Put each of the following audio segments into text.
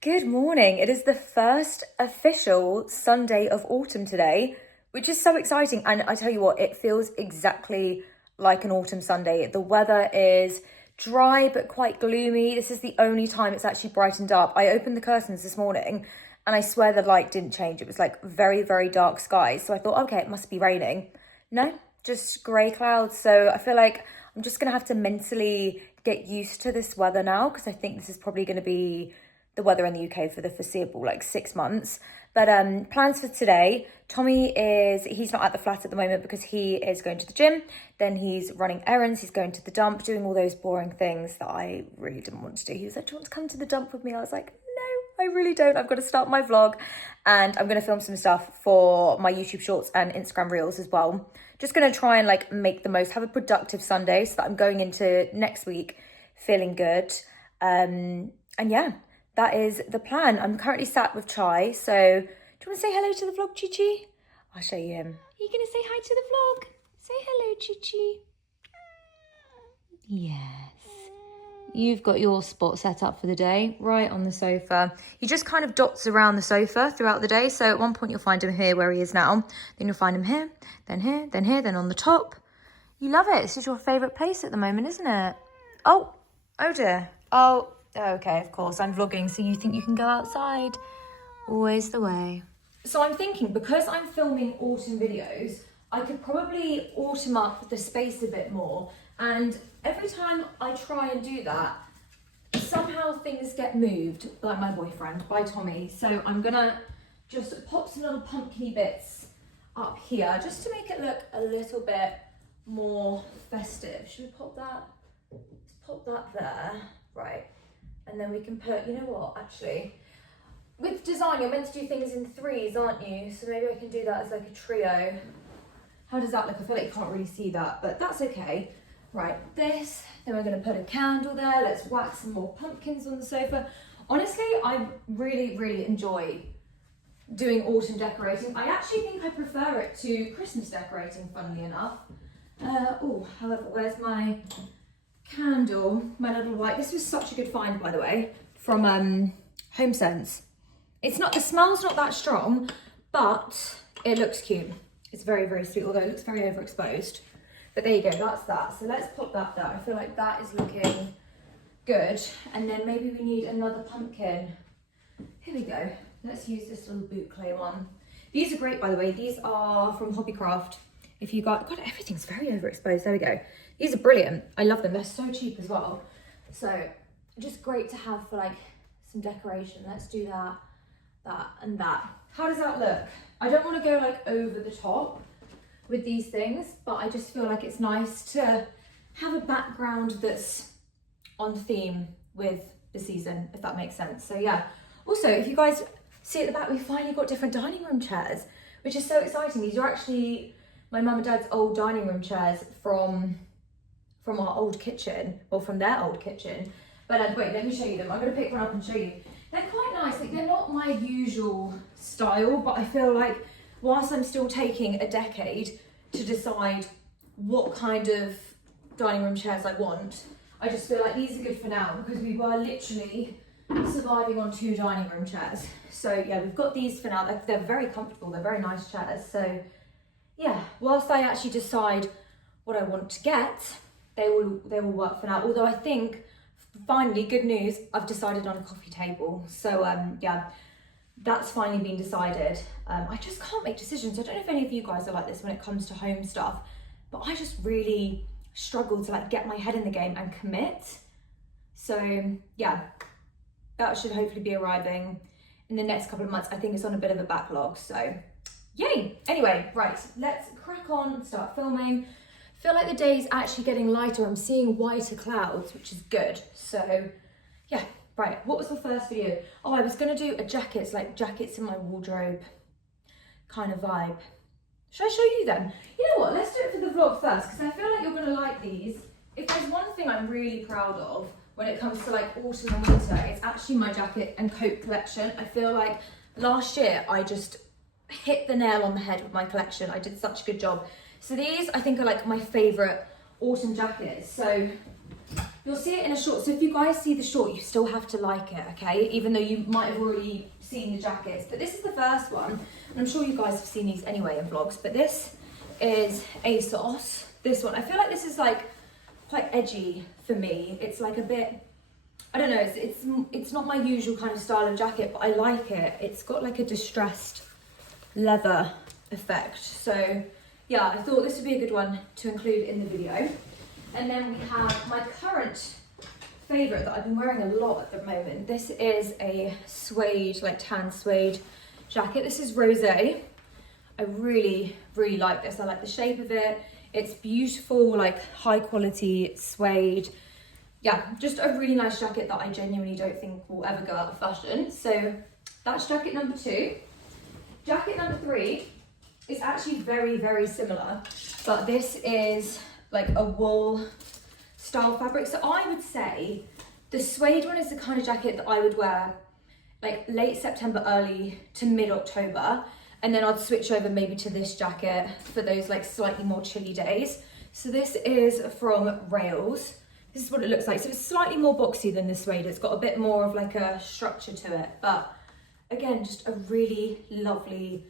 Good morning. It is the first official Sunday of autumn today, which is so exciting. And I tell you what, it feels exactly like an autumn Sunday. The weather is dry but quite gloomy. This is the only time it's actually brightened up. I opened the curtains this morning and I swear the light didn't change. It was like very, very dark skies. So I thought, okay, it must be raining. No, just grey clouds. So I feel like I'm just going to have to mentally get used to this weather now, because I think this is probably going to be the weather in the UK for the foreseeable, like 6 months. But plans for today, he's not at the flat at the moment because he is going to the gym. Then he's running errands, he's going to the dump, doing all those boring things that I really didn't want to do. He was like, do you want to come to the dump with me? I was like, no, I really don't. I've got to start my vlog and I'm going to film some stuff for my YouTube shorts and Instagram reels as well. Just going to try and like make the most, have a productive Sunday so that I'm going into next week feeling good. And yeah, that is the plan. I'm currently sat with Chai, so do you want to say hello to the vlog, Chi-Chi? I'll show you him. Are you going to say hi to the vlog? Say hello, Chi-Chi. Yes. You've got your spot set up for the day, right on the sofa. He just kind of dots around the sofa throughout the day, so at one point you'll find him here where he is now. Then you'll find him here, then here, then here, then on the top. You love it. This is your favourite place at the moment, isn't it? Oh dear. Oh, okay, of course, I'm vlogging, so you think you can go outside. Always the way. So I'm thinking, because I'm filming autumn videos, I could probably autumn up the space a bit more. And every time I try and do that, somehow things get moved, like my boyfriend, by Tommy. So I'm gonna just pop some little pumpkin-y bits up here, just to make it look a little bit more festive. Should we pop that? Let's pop that there. Right. And then we can put, you know what, actually, with design, you're meant to do things in threes, aren't you? So maybe I can do that as like a trio. How does that look? I feel like you can't really see that, but that's okay. Right, this, then we're gonna put a candle there. Let's whack some more pumpkins on the sofa. Honestly, I really, really enjoy doing autumn decorating. I actually think I prefer it to Christmas decorating, funnily enough. However, where's my candle, my little white? This was such a good find, by the way, from HomeSense. The smell's not that strong, but it looks cute. It's very, very sweet, although it looks very overexposed. But there you go, that's that. So let's pop that there. I feel like that is looking good. And then maybe we need another pumpkin. Here we go. Let's use this little boot clay one. These are great, by the way. These are from Hobbycraft. If you got, God, everything's very overexposed. There we go. These are brilliant. I love them. They're so cheap as well. So just great to have for like some decoration. Let's do that, that, and that. How does that look? I don't want to go like over the top with these things, but I just feel like it's nice to have a background that's on theme with the season, if that makes sense. So yeah. Also, if you guys see at the back, we finally got different dining room chairs, which is so exciting. These are actually my mum and dad's old dining room chairs from our old kitchen, or from their old kitchen. But wait, let me show you them. I'm going to pick one up and show you. They're quite nice. Like, they're not my usual style, but I feel like whilst I'm still taking a decade to decide what kind of dining room chairs I want, I just feel like these are good for now, because we were literally surviving on 2 dining room chairs. So yeah, we've got these for now. They're very comfortable. They're very nice chairs. So yeah, whilst I actually decide what I want to get, they will work for now. Although I think, finally, good news, I've decided on a coffee table. So yeah, that's finally been decided. I just can't make decisions. I don't know if any of you guys are like this when it comes to home stuff, but I just really struggle to like get my head in the game and commit. So yeah, that should hopefully be arriving in the next couple of months. I think it's on a bit of a backlog, so yay. Anyway, right, let's crack on and start filming. Feel like the day's actually getting lighter. I'm seeing whiter clouds, which is good. So yeah, right, what was the first video? Oh, I was gonna do a jackets, like jackets in my wardrobe kind of vibe. Should I show you them? You know what, let's do it for the vlog first, because I feel like you're gonna like these. If there's one thing I'm really proud of when it comes to like autumn and winter, it's actually my jacket and coat collection. I feel like last year I just hit the nail on the head with my collection. I did such a good job. So these, I think, are like my favourite autumn jackets. So You'll see it in a short, so if you guys see the short, you still have to like it, okay? Even though you might have already seen the jackets. But this is the first one, and I'm sure you guys have seen these anyway in vlogs, but this is ASOS. This one, I feel like this is like quite edgy for me. It's like a bit, I don't know, it's not my usual kind of style of jacket, but I like it. It's got like a distressed leather effect. So yeah, I thought this would be a good one to include in the video. And then we have my current favourite that I've been wearing a lot at the moment. This is a suede, like tan suede jacket. This is rosé. I really, really like this. I like the shape of it. It's beautiful, like high quality suede. Yeah, just a really nice jacket that I genuinely don't think will ever go out of fashion. So that's jacket number 2. Jacket number 3 is actually very, very similar, but this is like a wool style fabric. So I would say the suede one is the kind of jacket that I would wear like late September, early to mid-October. And then I'd switch over maybe to this jacket for those like slightly more chilly days. So this is from Rails. This is what it looks like. So it's slightly more boxy than the suede. It's got a bit more of like a structure to it. But again, just a really lovely,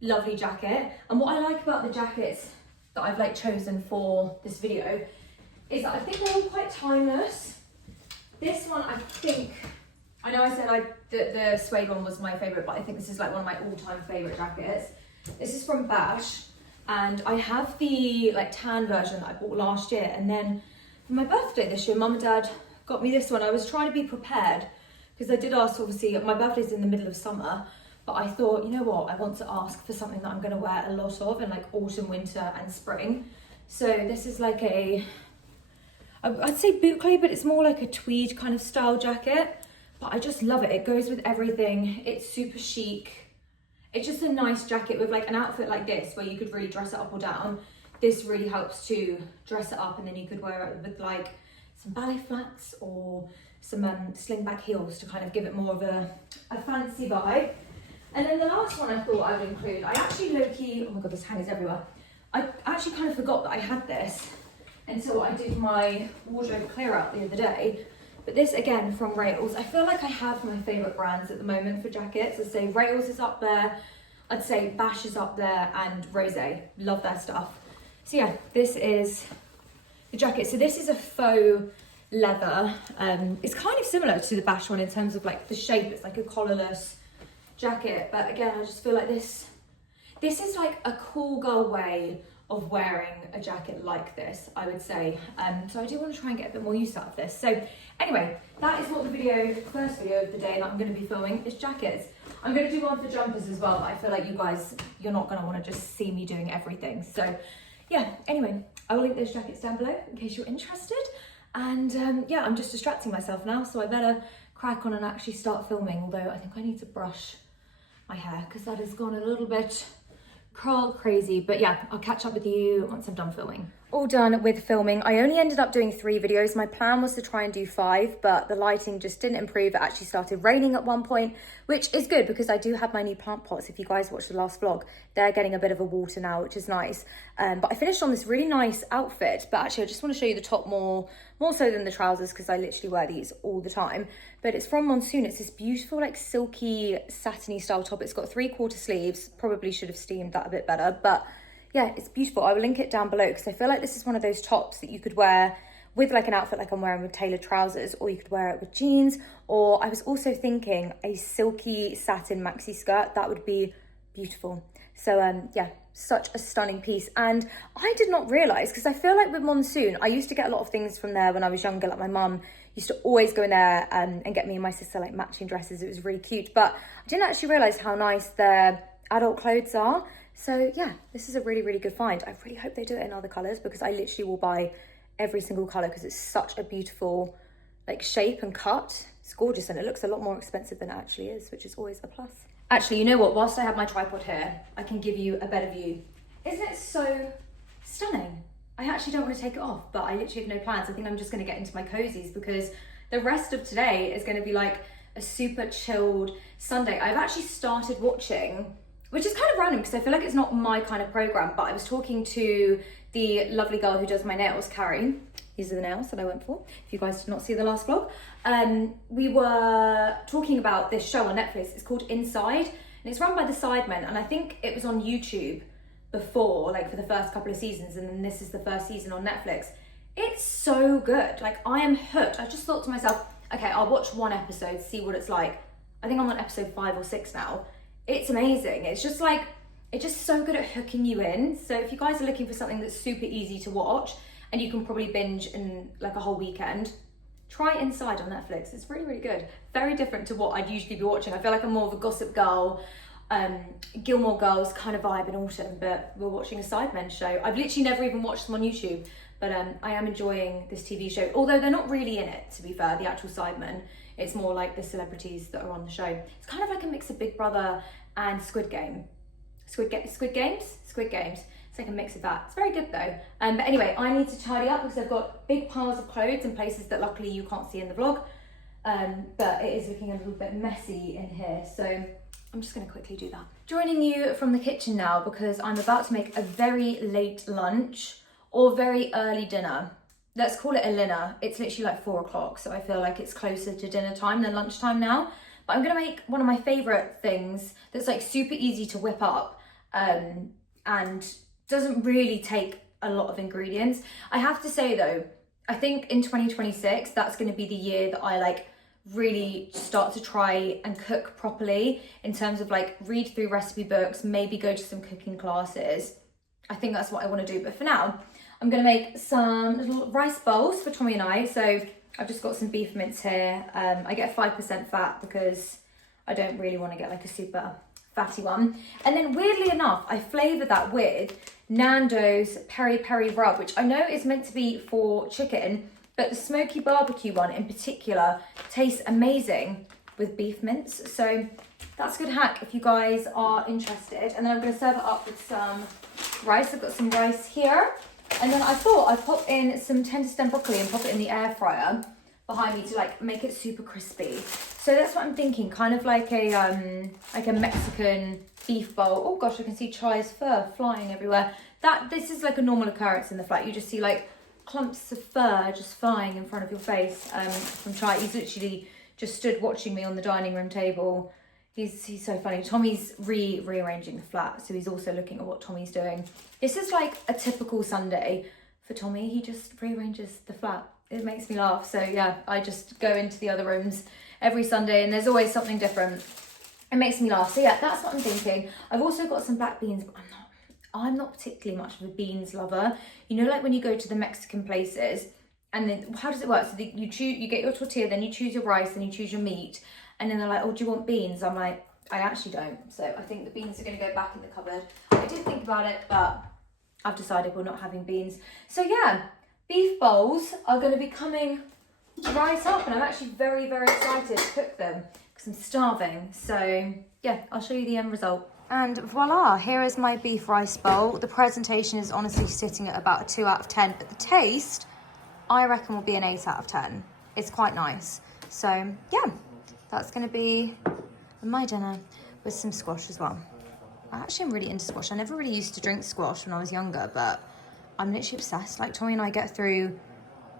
lovely jacket. And what I like about the jackets that I've like chosen for this video is that I think they're all quite timeless. This one, I think, I know I said the suede one was my favorite, but I think this is like one of my all-time favorite jackets. This is from Bash, and I have the like tan version that I bought last year, and then for my birthday this year, Mum and Dad got me this one. I was trying to be prepared because I did ask, obviously, my birthday's in the middle of summer, but I thought, you know what, I want to ask for something that I'm going to wear a lot of in like autumn, winter and spring. So this is like a, I'd say boucle, but it's more like a tweed kind of style jacket. But I just love it. It goes with everything. It's super chic. It's just a nice jacket with like an outfit like this where you could really dress it up or down. This really helps to dress it up, and then you could wear it with like some ballet flats or some sling back heels to kind of give it more of a fancy vibe. And then the last one I thought I would include, I actually low-key, oh my God, there's hangers everywhere. I actually kind of forgot that I had this until I did my wardrobe clear out the other day. But this, again, from Rails. I feel like I have my favourite brands at the moment for jackets. I'd say Rails is up there. I'd say Bash is up there, and Rosé. Love their stuff. So yeah, this is the jacket. So this is a faux leather. It's kind of similar to the Bash one in terms of like the shape. It's like a collarless jacket, but again, I just feel like this is like a cool girl way of wearing a jacket like this, I would say. So I do want to try and get a bit more use out of this. So anyway, that is what the first video of the day that I'm going to be filming is jackets. I'm going to do one for jumpers as well, but I feel like you guys, you're not going to want to just see me doing everything. So yeah, anyway, I will link those jackets down below in case you're interested. And yeah, I'm just distracting myself now, so I better crack on and actually start filming, although I think I need to brush my hair because that has gone a little bit curl crazy. But yeah, I'll catch up with you once I'm done filming. All done with filming. I only ended up doing 3 videos. My plan was to try and do 5, but the lighting just didn't improve. It actually started raining at one point, which is good because I do have my new plant pots. If you guys watched the last vlog, they're getting a bit of a water now, which is nice. But I finished on this really nice outfit, but actually I just want to show you the top more so than the trousers because I literally wear these all the time. But it's from Monsoon. It's this beautiful like silky satiny style top. It's got 3/4 sleeves. Probably should have steamed that a bit better, but yeah, it's beautiful. I will link it down below because I feel like this is one of those tops that you could wear with like an outfit like I'm wearing with tailored trousers, or you could wear it with jeans. Or I was also thinking a silky satin maxi skirt. That would be beautiful. So yeah, such a stunning piece. And I did not realise, because I feel like with Monsoon, I used to get a lot of things from there when I was younger. Like my mum used to always go in there and get me and my sister like matching dresses. It was really cute. But I didn't actually realise how nice their adult clothes are. So yeah, this is a really, really good find. I really hope they do it in other colours because I literally will buy every single colour because it's such a beautiful like shape and cut. It's gorgeous, and it looks a lot more expensive than it actually is, which is always a plus. Actually, you know what? Whilst I have my tripod here, I can give you a better view. Isn't it so stunning? I actually don't want to take it off, but I literally have no plans. I think I'm just going to get into my cozies because the rest of today is going to be like a super chilled Sunday. I've actually started watching, which is kind of random because I feel like it's not my kind of program, but I was talking to the lovely girl who does my nails, Carrie. These are the nails that I went for. If you guys did not see the last vlog. We were talking about this show on Netflix. It's called Inside, and it's run by the Sidemen, and I think it was on YouTube before, like for the first couple of seasons, and then this is the first season on Netflix. It's so good. Like, I am hooked. I just thought to myself, okay, I'll watch one episode, see what it's like. I think I'm on episode 5 or 6 now. It's amazing. It's just like, it's just so good at hooking you in. So if you guys are looking for something that's super easy to watch and you can probably binge in like a whole weekend, try Inside on Netflix. It's really, really good. Very different to what I'd usually be watching. I feel like I'm more of a Gossip Girl, Gilmore Girls kind of vibe in autumn, but we're watching a Sidemen show. I've literally never even watched them on YouTube, but I am enjoying this TV show, although they're not really in it, to be fair, the actual Sidemen. It's more like the celebrities that are on the show. It's kind of like a mix of Big Brother and Squid Games. Squid Games. It's like a mix of that. It's very good though. But anyway, I need to tidy up because I've got big piles of clothes in places that luckily you can't see in the vlog. But it is looking a little bit messy in here, so I'm just going to quickly do that. Joining you from the kitchen now because I'm about to make a very late lunch or very early dinner. Let's call it a dinner. It's literally like 4 o'clock, so I feel like it's closer to dinner time than lunchtime now. But I'm going to make one of my favourite things that's like super easy to whip up and doesn't really take a lot of ingredients. I have to say though, I think in 2026, that's going to be the year that I like really start to try and cook properly in terms of like read through recipe books, maybe go to some cooking classes. I think that's what I want to do. But for now, I'm going to make some little rice bowls for Tommy and I. So I've just got some beef mince here. I get 5% fat because I don't really want to get like a super fatty one. And then weirdly enough, I flavour that with Nando's peri peri rub, which I know is meant to be for chicken, but the smoky barbecue one in particular tastes amazing with beef mince. So that's a good hack if you guys are interested. And then I'm going to serve it up with some rice. I've got some rice here. And then I thought I'd pop in some tender stem broccoli and pop it in the air fryer behind me to like make it super crispy. So that's what I'm thinking, kind of like a Mexican beef bowl. Oh gosh, I can see Chai's fur flying everywhere. This is like a normal occurrence in the flat. You just see like clumps of fur just flying in front of your face from Chai. He's literally just stood watching me on the dining room table. He's so funny. Tommy's rearranging the flat, so he's also looking at what Tommy's doing. This is like a typical Sunday for Tommy. He just rearranges the flat. It makes me laugh. So yeah, I just go into the other rooms every Sunday and there's always something different. It makes me laugh. So yeah, that's what I'm thinking. I've also got some black beans, but I'm not particularly much of a beans lover. You know, like when you go to the Mexican places and then how does it work? So you get your tortilla, then you choose your rice, then you choose your meat. And then they're like, oh, do you want beans? I'm like, I actually don't. So I think the beans are going to go back in the cupboard. I did think about it, but I've decided we're not having beans. So yeah, beef bowls are going to be coming right up. And I'm actually very, very excited to cook them because I'm starving. So yeah, I'll show you the end result. And voila, here is my beef rice bowl. The presentation is honestly sitting at about a 2 out of 10, but the taste, I reckon, will be an 8 out of 10. It's quite nice. So yeah. That's going to be my dinner with some squash as well. I actually am really into squash. I never really used to drink squash when I was younger, but I'm literally obsessed. Like Tommy and I get through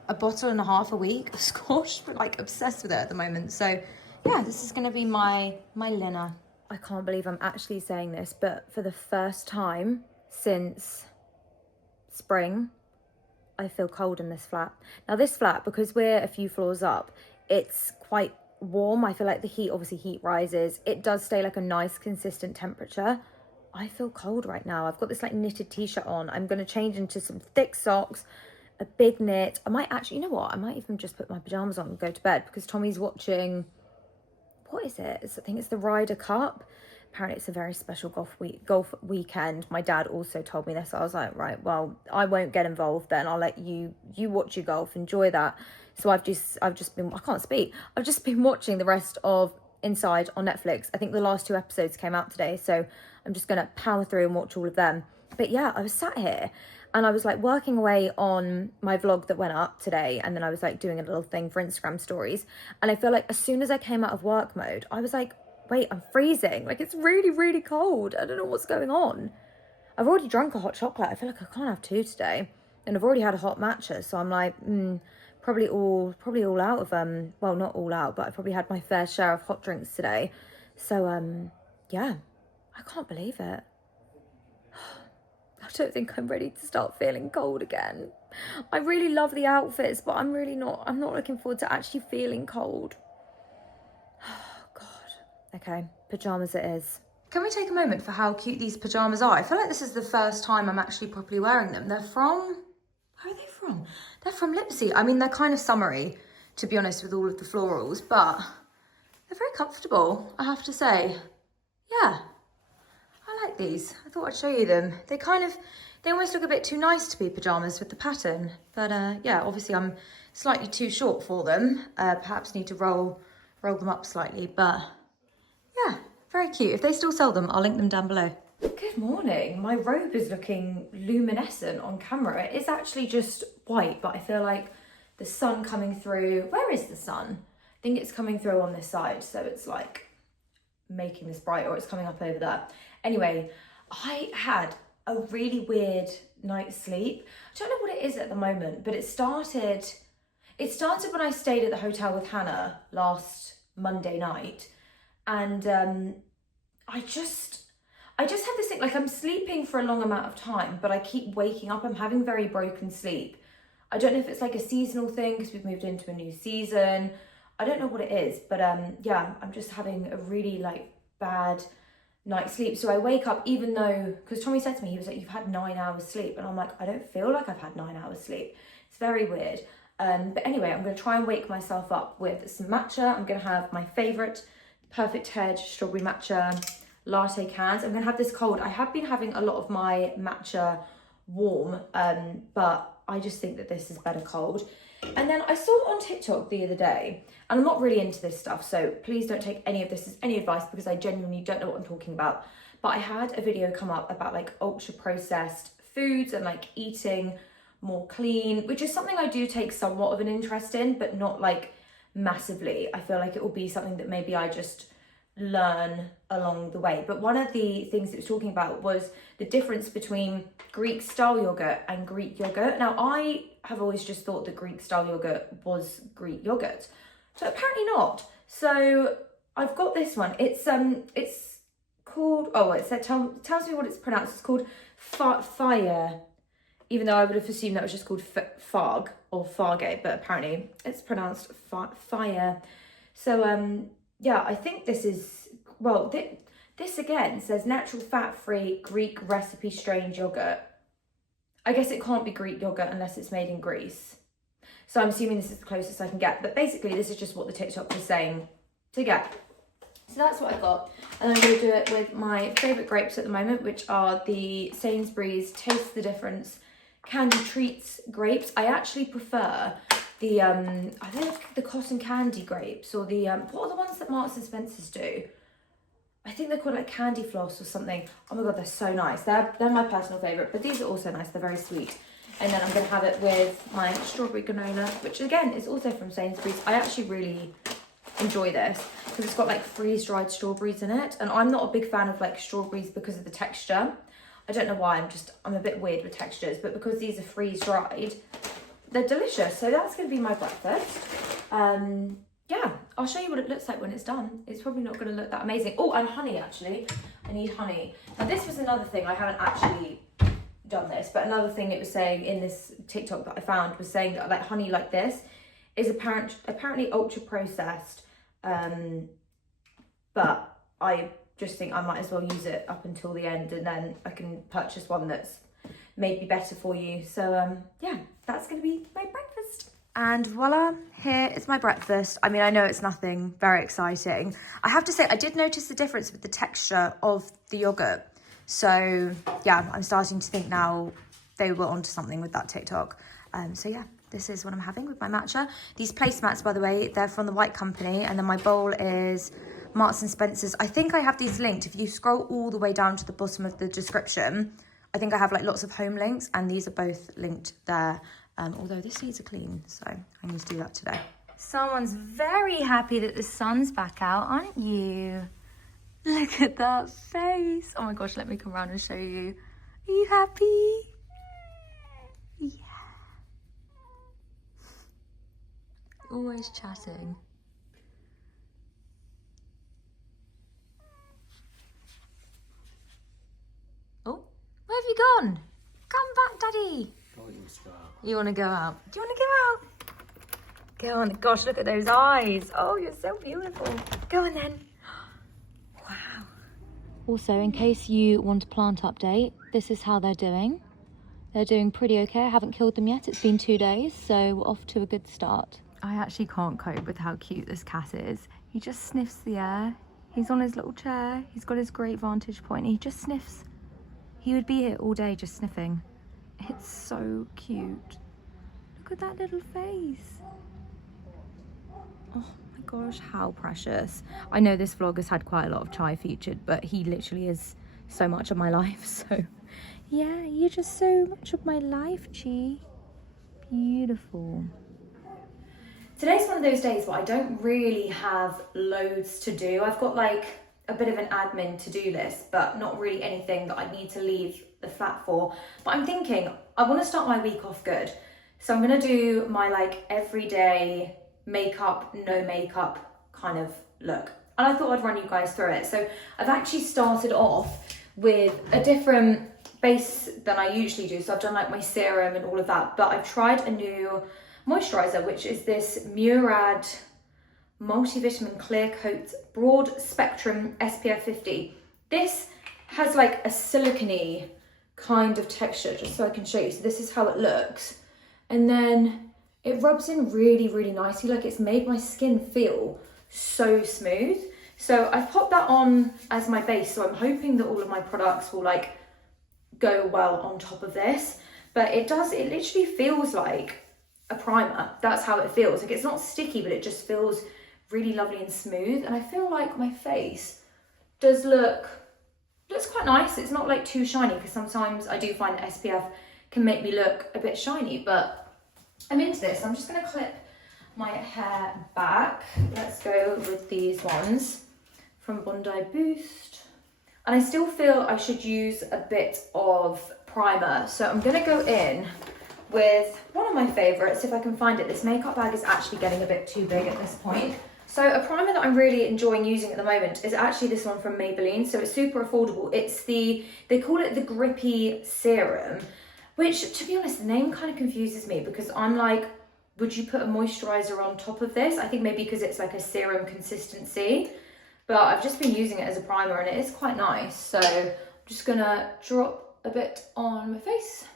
a bottle and a half a week of squash. We're like obsessed with it at the moment. So yeah, this is going to be my dinner. I can't believe I'm actually saying this, but for the first time since spring, I feel cold in this flat. Now this flat, because we're a few floors up, it's quite warm. I feel like the heat rises. It does stay like a nice consistent temperature. I feel cold right now. I've got this like knitted t-shirt on. I'm going to change into some thick socks, a big knit. I might actually, you know what? I might even just put my pajamas on and go to bed because Tommy's watching, what is it? I think it's the Ryder Cup. Apparently it's a very special golf weekend. My dad also told me this. I was like, right, well, I won't get involved then. I'll let you watch your golf, enjoy that. So I've just been, I can't speak. I've just been watching the rest of Inside on Netflix. I think the last 2 episodes came out today. So I'm just going to power through and watch all of them. But yeah, I was sat here and I was like working away on my vlog that went up today. And then I was like doing a little thing for Instagram stories. And I feel like as soon as I came out of work mode, I was like, wait, I'm freezing. Like it's really, really cold. I don't know what's going on. I've already drunk a hot chocolate. I feel like I can't have 2 today. And I've already had a hot matcha, so I'm like, probably all out of well, not all out, but I probably had my fair share of hot drinks today. So yeah, I can't believe it. I don't think I'm ready to start feeling cold again. I really love the outfits, but I'm not looking forward to actually feeling cold. Oh God. Okay, pajamas it is. Can we take a moment for how cute these pajamas are? I feel like this is the first time I'm actually properly wearing them. They're from, where are they from? They're from Lipsy. I mean, they're kind of summery, to be honest, with all of the florals, but they're very comfortable, I have to say. Yeah, I like these. I thought I'd show you them. They almost look a bit too nice to be pajamas with the pattern. But yeah, obviously I'm slightly too short for them. Perhaps need to roll them up slightly, but yeah. Very cute. If they still sell them, I'll link them down below. Good morning. My robe is looking luminescent on camera. It is actually just white, but I feel like the sun coming through. Where is the sun? I think it's coming through on this side, so it's like making this bright, or it's coming up over there. Anyway, I had a really weird night's sleep. I don't know what it is at the moment, but it started when I stayed at the hotel with Hannah last Monday night. And I just have this thing, like I'm sleeping for a long amount of time, but I keep waking up. I'm having very broken sleep. I don't know if it's like a seasonal thing because we've moved into a new season. I don't know what it is, but yeah, I'm just having a really like bad night's sleep. So I wake up, even though, because Tommy said to me, he was like, you've had 9 hours sleep. And I'm like, I don't feel like I've had 9 hours sleep. It's very weird. But anyway, I'm going to try and wake myself up with some matcha. I'm going to have my favourite Perfect Hedge strawberry matcha latte cans. I'm gonna have this cold. I have been having a lot of my matcha warm, but I just think that this is better cold. And then I saw on TikTok the other day, and I'm not really into this stuff, so please don't take any of this as any advice because I genuinely don't know what I'm talking about. But I had a video come up about like ultra processed foods and like eating more clean, which is something I do take somewhat of an interest in, but not like massively. I feel like it will be something that maybe I just learn along the way. But one of the things it was talking about was the difference between Greek style yogurt and Greek yogurt. Now I have always just thought that Greek style yogurt was Greek yogurt, so apparently not. So I've got this one. It's called, oh, it said, tells me what it's pronounced. It's called fire, even though I would have assumed that was just called Farg or Fargate, but apparently it's pronounced fire. So yeah, I think this is, well, this again says natural fat-free Greek recipe strained yogurt. I guess it can't be Greek yogurt unless it's made in Greece. So I'm assuming this is the closest I can get, but basically this is just what the TikTok was saying to get. So that's what I got, and I'm going to do it with my favourite grapes at the moment, which are the Sainsbury's Taste the Difference Candy Treats grapes. I actually prefer the I think the cotton candy grapes, or the what are the ones that Marks and Spencer's do? I think they're called like candy floss or something. Oh my god, they're so nice. They're my personal favourite, but these are also nice. They're very sweet. And then I'm going to have it with my strawberry granola, which again is also from Sainsbury's. I actually really enjoy this because it's got like freeze-dried strawberries in it, and I'm not a big fan of like strawberries because of the texture. I don't know why, I'm a bit weird with textures, but because these are freeze-dried, they're delicious. So that's going to be my breakfast. Yeah, I'll show you what it looks like when it's done. It's probably not going to look that amazing. Oh, and honey, actually. I need honey. Now, this was another thing. I haven't actually done this, but another thing it was saying in this TikTok that I found was saying that like honey like this is apparently ultra-processed, but I just think I might as well use it up until the end, and then I can purchase one that's maybe better for you. So yeah, that's going to be my breakfast. And voila, here is my breakfast. I mean, I know it's nothing very exciting. I have to say, I did notice the difference with the texture of the yogurt. So yeah, I'm starting to think now they were onto something with that TikTok. So yeah, this is what I'm having with my matcha. These placemats, by the way, they're from the White Company, and then my bowl is Marks and Spencer's. I think I have these linked. If you scroll all the way down to the bottom of the description, I think I have like lots of home links, and these are both linked there. Although this needs a clean, so I need to do that today. Someone's very happy that the sun's back out, aren't you? Look at that face. Oh my gosh, let me come around and show you. Are you happy? Yeah. Always chatting. Oh, where have you gone? Come back, Daddy. You want to go out? Do you want to go out? Go on. Gosh, look at those eyes. Oh, you're so beautiful. Go on then. Wow. Also, in case you want a plant update, this is how they're doing. They're doing pretty okay. I haven't killed them yet. It's been 2 days, so we're off to a good start. I actually can't cope with how cute this cat is. He just sniffs the air. He's on his little chair. He's got his great vantage point. He just sniffs. He would be here all day just sniffing. It's so cute. Look at that little face. Oh my gosh, how precious. I know this vlog has had quite a lot of Chai featured, but he literally is so much of my life. So yeah, you're just so much of my life, Chi. Beautiful. Today's one of those days where I don't really have loads to do. I've got like a bit of an admin to-do list, but not really anything that I need to leave the flat for. But I'm thinking I want to start my week off good. So I'm going to do my like everyday makeup, no makeup kind of look. And I thought I'd run you guys through it. So I've actually started off with a different base than I usually do. So I've done like my serum and all of that, but I've tried a new moisturizer, which is this Murad multivitamin clear coat broad spectrum SPF 50. This has like a silicone kind of texture, just so I can show you. So this is how it looks, and then it rubs in really, really nicely. Like, it's made my skin feel so smooth. So I've popped that on as my base, so I'm hoping that all of my products will like go well on top of this. But it literally feels like a primer. That's how it feels. Like, it's not sticky, but it just feels really lovely and smooth. And I feel like my face does looks quite nice. It's not like too shiny, because sometimes I do find that SPF can make me look a bit shiny, but I'm into this. I'm just gonna clip my hair back. Let's go with these ones from Bondi Boost. And I still feel I should use a bit of primer. So I'm gonna go in with one of my favorites, if I can find it. This makeup bag is actually getting a bit too big at this point. So a primer that I'm really enjoying using at the moment is actually this one from Maybelline. So it's super affordable. It's they call it the Grippy Serum, which, to be honest, the name kind of confuses me, because I'm like, would you put a moisturizer on top of this? I think maybe because it's like a serum consistency, but I've just been using it as a primer and it is quite nice. So I'm just gonna drop a bit on my face.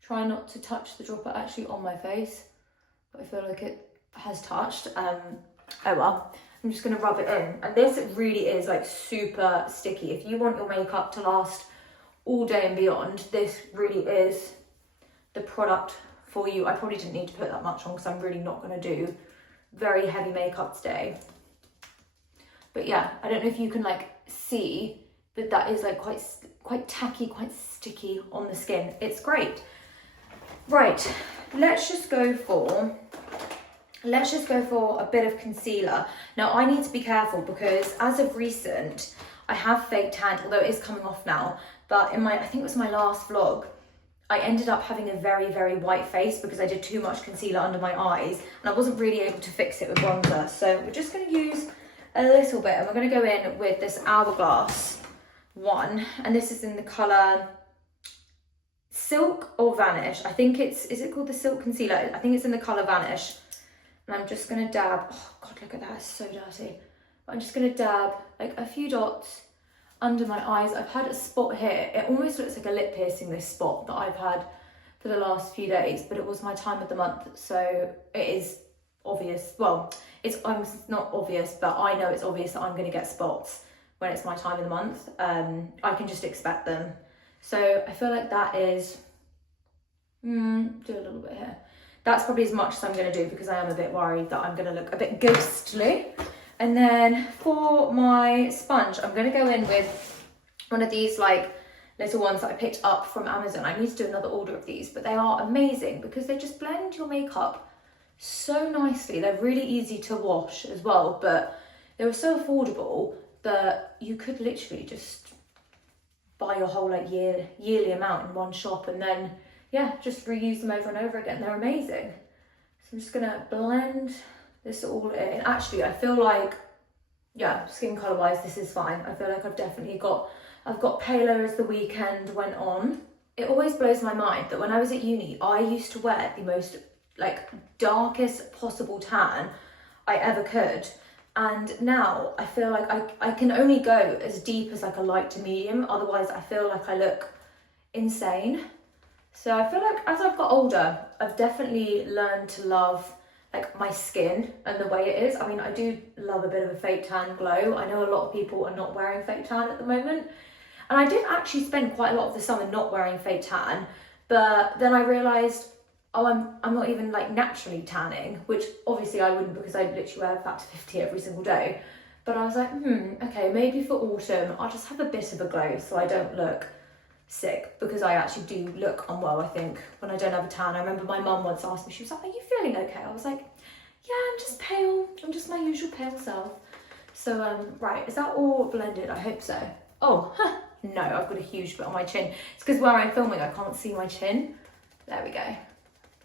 Try not to touch the dropper actually on my face, but I feel like it has touched. Oh well, I'm just gonna rub it in. And this really is like super sticky. If you want your makeup to last all day and beyond, this really is the product for you. I probably didn't need to put that much on because I'm really not gonna do very heavy makeup today. But yeah, I don't know if you can like see, but that is like quite tacky, quite sticky on the skin. It's great. Right, let's just go for a bit of concealer. Now I need to be careful because as of recent, I have fake tanned, although it is coming off now. But in I think it was my last vlog, I ended up having a very, very white face because I did too much concealer under my eyes and I wasn't really able to fix it with bronzer. So we're just gonna use a little bit, and we're gonna go in with this Hourglass one, and this is in the color Silk or Vanish. I think is it called the Silk Concealer? I think it's in the color Vanish. And I'm just gonna dab, oh God, look at that, it's so dirty. But I'm just gonna dab like a few dots under my eyes. I've had a spot here. It almost looks like a lip piercing, this spot that I've had for the last few days, but it was my time of the month. So it is obvious. Well, it's not obvious, but I know it's obvious that I'm gonna get spots when it's my time of the month. I can just expect them. So I feel like that is, do a little bit here. That's probably as much as I'm going to do because I am a bit worried that I'm going to look a bit ghostly. And then for my sponge, I'm going to go in with one of these like little ones that I picked up from Amazon. I need to do another order of these, but they are amazing because they just blend your makeup so nicely. They're really easy to wash as well, but they were so affordable that you could literally just buy your whole like yearly amount in one shop and then yeah, just reuse them over and over again. They're amazing. So I'm just gonna blend this all in. Actually, I feel like, yeah, skin colour wise, this is fine. I feel like I've got paler as the weekend went on. It always blows my mind that when I was at uni, I used to wear the most like darkest possible tan I ever could. And now I feel like I can only go as deep as like a light to medium. Otherwise I feel like I look insane. So I feel like as I've got older, I've definitely learned to love like my skin and the way it is. I mean, I do love a bit of a fake tan glow. I know a lot of people are not wearing fake tan at the moment. And I did actually spend quite a lot of the summer not wearing fake tan, but then I realised, oh, I'm not even like naturally tanning, which obviously I wouldn't because I literally wear Factor 50 every single day. But I was like, okay, maybe for autumn, I'll just have a bit of a glow so I don't look sick, because I actually do look unwell, I think, when I don't have a tan. I remember my mum once asked me, she was like, are you feeling okay? I was like, yeah, I'm just pale. I'm just my usual pale self. So, right, is that all blended? I hope so. Oh, no, I've got a huge bit on my chin. It's because where I'm filming, I can't see my chin. There we go.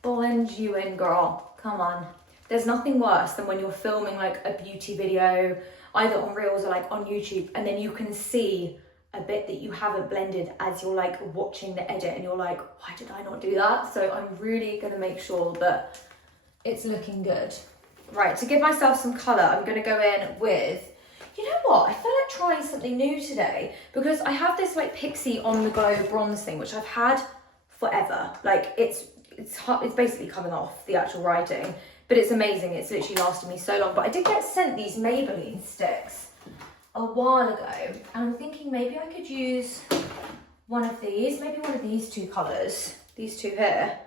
Blend you in, girl. Come on. There's nothing worse than when you're filming like a beauty video, either on Reels or like on YouTube, and then you can see a bit that you haven't blended as you're like watching the edit and you're like, why did I not do that? So I'm really gonna make sure that it's looking good. Right, to give myself some colour, I'm gonna go in with, you know what, I feel like trying something new today, because I have this like Pixie On The Glow bronze thing, which I've had forever. Like it's basically coming off, the actual writing, but it's amazing. It's literally lasted me so long. But I did get sent these Maybelline sticks a while ago, and I'm thinking maybe I could use one of these, maybe one of these two colours, these two here.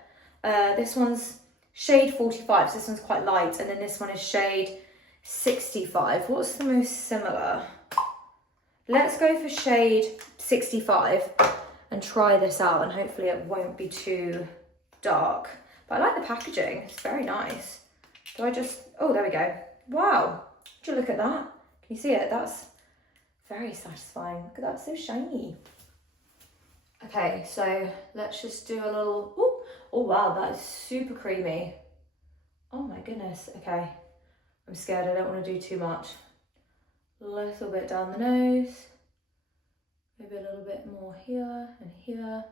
This one's shade 45, so this one's quite light, and then this one is shade 65. What's the most similar? Let's go for shade 65 and try this out, and hopefully it won't be too dark. But I like the packaging, it's very nice. Do I just, oh, there we go. Wow, would you look at that? Can you see it? That's very satisfying. Look at that, so shiny. Okay, so let's just do a little, ooh, oh wow, that is super creamy. Oh my goodness, okay. I'm scared, I don't want to do too much. A little bit down the nose. Maybe a little bit more here and here.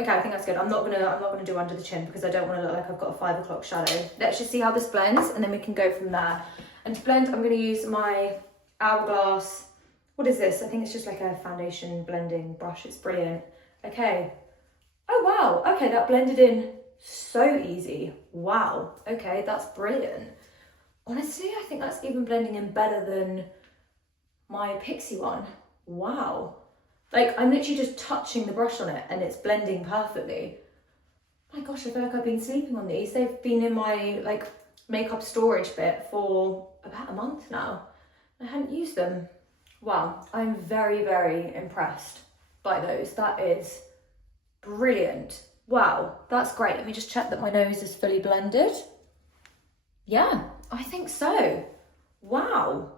Okay, I think that's good. I'm not gonna do under the chin because I don't want to look like I've got a 5 o'clock shadow. Let's just see how this blends and then we can go from there. And to blend, I'm gonna use my Hourglass. What is this? I think it's just like a foundation blending brush. It's brilliant. Okay. Oh wow, okay, that blended in so easy. Wow, okay, that's brilliant. Honestly, I think that's even blending in better than my Pixie one. Wow. Like, I'm literally just touching the brush on it and it's blending perfectly. My gosh, I feel like I've been sleeping on these. They've been in my, like, makeup storage bit for about a month now. I hadn't used them. Wow, I'm very, very impressed by those. That is brilliant. Wow, that's great. Let me just check that my nose is fully blended. Yeah, I think so. Wow.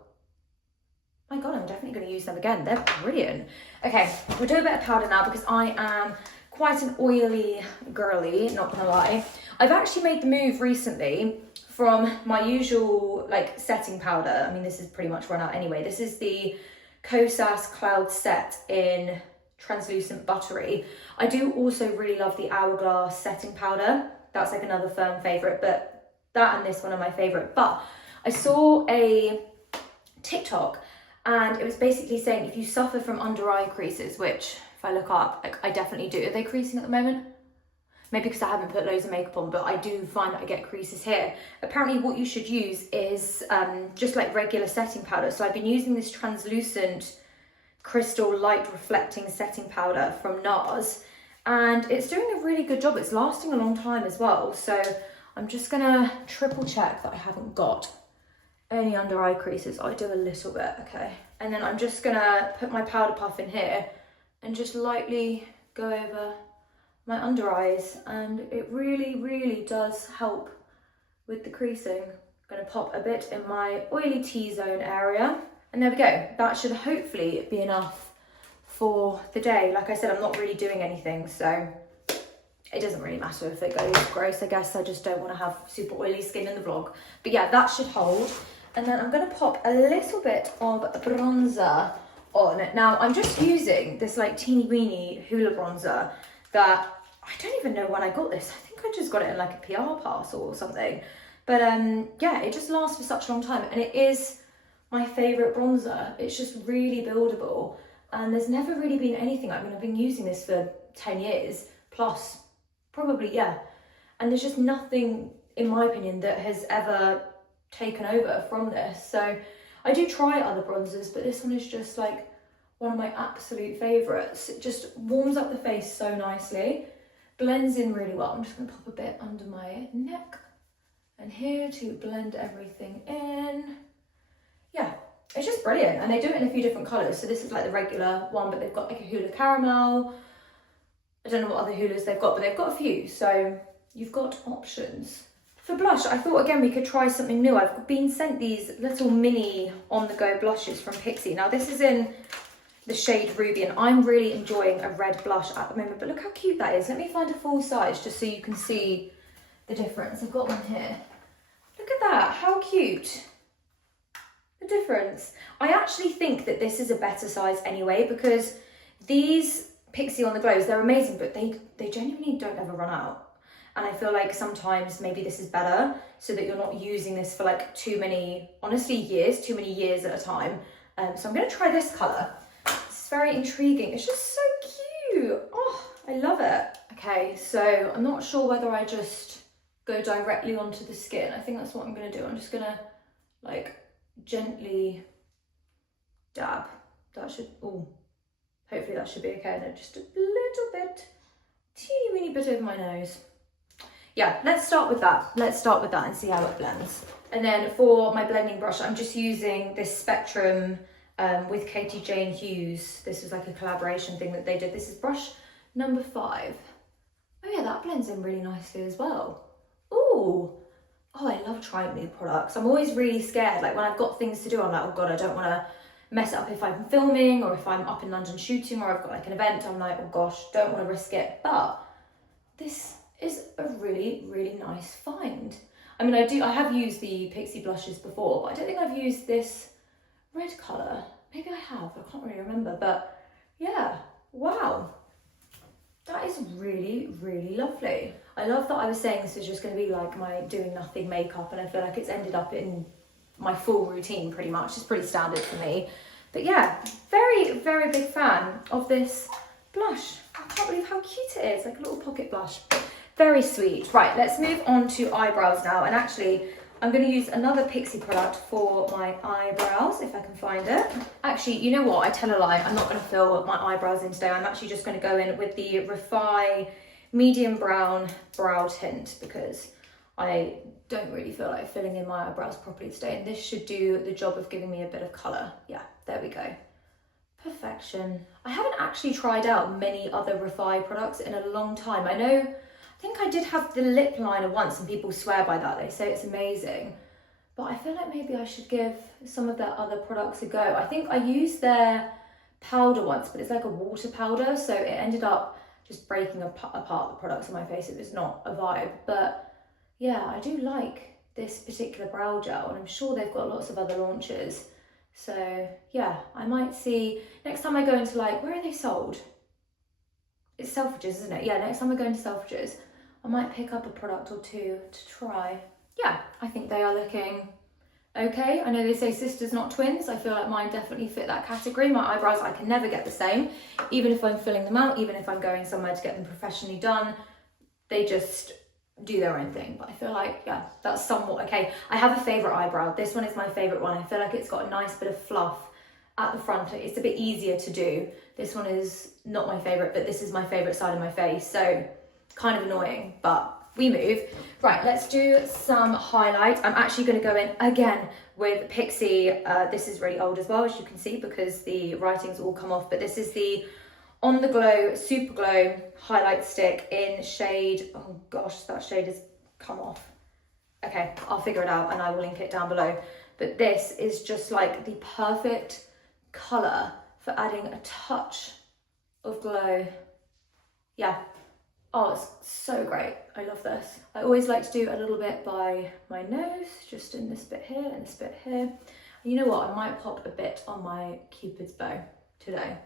My God, I'm definitely going to use them again. They're brilliant. Okay, we'll do a bit of powder now because I am quite an oily girly, not going to lie. I've actually made the move recently from my usual like setting powder. I mean, this is pretty much run out anyway. This is the Cosy Cloud Set in Translucent Buttery. I do also really love the Hourglass setting powder. That's like another firm favourite, but that and this one are my favourite. But I saw a TikTok and it was basically saying if you suffer from under eye creases, which if I look up, like, I definitely do. Are they creasing at the moment? Maybe because I haven't put loads of makeup on, but I do find that I get creases here. Apparently what you should use is just like regular setting powder. So I've been using this translucent crystal light reflecting setting powder from NARS, and it's doing a really good job. It's lasting a long time as well. So I'm just gonna triple check that I haven't got any under eye creases. I do a little bit, okay. And then I'm just gonna put my powder puff in here and just lightly go over my under eyes, and it really, really does help with the creasing. I'm gonna pop a bit in my oily T-zone area, and there we go. That should hopefully be enough for the day. Like I said, I'm not really doing anything, so it doesn't really matter if it goes gross, I guess. I just don't want to have super oily skin in the vlog. But yeah, that should hold. And then I'm going to pop a little bit of bronzer on. Now, I'm just using this like teeny weeny Hoola bronzer that I don't even know when I got this. I think I just got it in like a PR parcel or something. But yeah, it just lasts for such a long time. And it is my favourite bronzer. It's just really buildable. And there's never really been anything, I mean, I've been using this for 10 years plus, probably, yeah. And there's just nothing, in my opinion, that has ever taken over from this. So I do try other bronzers, but this one is just like one of my absolute favourites. It just warms up the face so nicely, blends in really well. I'm just going to pop a bit under my neck and here to blend everything in. Yeah, it's just brilliant. And they do it in a few different colours. So this is like the regular one, but they've got like a Hoola caramel. I don't know what other Hoolas they've got, but they've got a few. So you've got options. For blush, I thought again we could try something new. I've been sent these little mini on-the-go blushes from Pixi. Now this is in the shade Ruby, and I'm really enjoying a red blush at the moment, but look how cute that is. Let me find a full size just so you can see the difference. I've got one here. Look at that, how cute. The difference. I actually think that this is a better size anyway, because these Pixi on the glows, they're amazing, but they genuinely don't ever run out. And I feel like sometimes maybe this is better so that you're not using this for like too many years at a time. So I'm going to try this colour. It's very intriguing. It's just so cute. Oh, I love it. Okay, so I'm not sure whether I just go directly onto the skin. I think that's what I'm going to do. I'm just going to like gently dab. That should, oh, hopefully that should be okay. No, just a little bit, teeny weeny bit over my nose. Yeah, let's start with that. Let's start with that and see how it blends. And then for my blending brush, I'm just using this Spectrum with Katie Jane Hughes. This was like a collaboration thing that they did. This is brush number 5. Oh yeah, that blends in really nicely as well. Ooh. Oh, I love trying new products. I'm always really scared. Like when I've got things to do, I'm like, oh God, I don't want to mess it up if I'm filming or if I'm up in London shooting or I've got like an event. I'm like, oh gosh, don't want to risk it. But this is a really, really nice find. I mean, I have used the Pixi blushes before, but I don't think I've used this red colour. Maybe I have, I can't really remember, but yeah, wow. That is really, really lovely. I love that I was saying this was just going to be like my doing nothing makeup, and I feel like it's ended up in my full routine pretty much. It's pretty standard for me. But yeah, very, very big fan of this blush. I can't believe how cute it is, like a little pocket blush. Very sweet. Right, let's move on to eyebrows now. And actually, I'm going to use another Pixi product for my eyebrows, if I can find it. Actually, you know what? I tell a lie. I'm not going to fill my eyebrows in today. I'm actually just going to go in with the Refi Medium Brown Brow Tint because I don't really feel like filling in my eyebrows properly today. And this should do the job of giving me a bit of colour. Yeah, there we go. Perfection. I haven't actually tried out many other Refi products in a long time. I think I did have the lip liner once and people swear by that. They say it's amazing. But I feel like maybe I should give some of their other products a go. I think I used their powder once, but it's like a water powder. So it ended up just breaking apart the products on my face. It was not a vibe. But yeah, I do like this particular brow gel. And I'm sure they've got lots of other launches. So yeah, I might see, next time I go into like, where are they sold? It's Selfridges, isn't it? Yeah, next time I go into Selfridges, I might pick up a product or two to try. Yeah, I think they are looking okay. I know they say sisters, not twins. I feel like mine definitely fit that category. My eyebrows, I can never get the same. Even if I'm filling them out, even if I'm going somewhere to get them professionally done, they just do their own thing. But I feel like, yeah, that's somewhat okay. I have a favourite eyebrow. This one is my favourite one. I feel like it's got a nice bit of fluff at the front. It's a bit easier to do. This one is not my favourite, but this is my favourite side of my face. So kind of annoying, but we move. Right, let's do some highlight. I'm actually going to go in again with Pixi. This is really old as well, as you can see, because the writing's all come off, but this is the On The Glow Super Glow highlight stick in shade, oh gosh, that shade has come off. Okay, I'll figure it out and I will link it down below. But this is just like the perfect colour for adding a touch of glow. Yeah, Oh, it's so great. I love this. I always like to do a little bit by my nose, just in this bit here and this bit here. And you know what? I might pop a bit on my Cupid's bow today.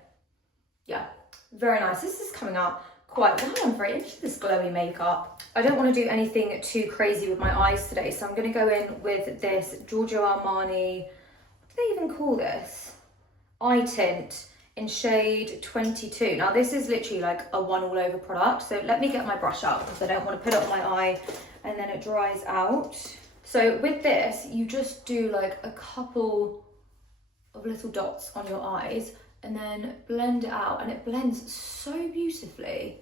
Yeah, very nice. This is coming out quite well. I'm very into this glowy makeup. I don't want to do anything too crazy with my eyes today, so I'm going to go in with this Giorgio Armani, what do they even call this? Eye tint in shade 22. Now this is literally like a one all over product, so let me get my brush out because I don't want to put it on my eye and then it dries out. So with this, you just do like a couple of little dots on your eyes and then blend it out, and it blends so beautifully.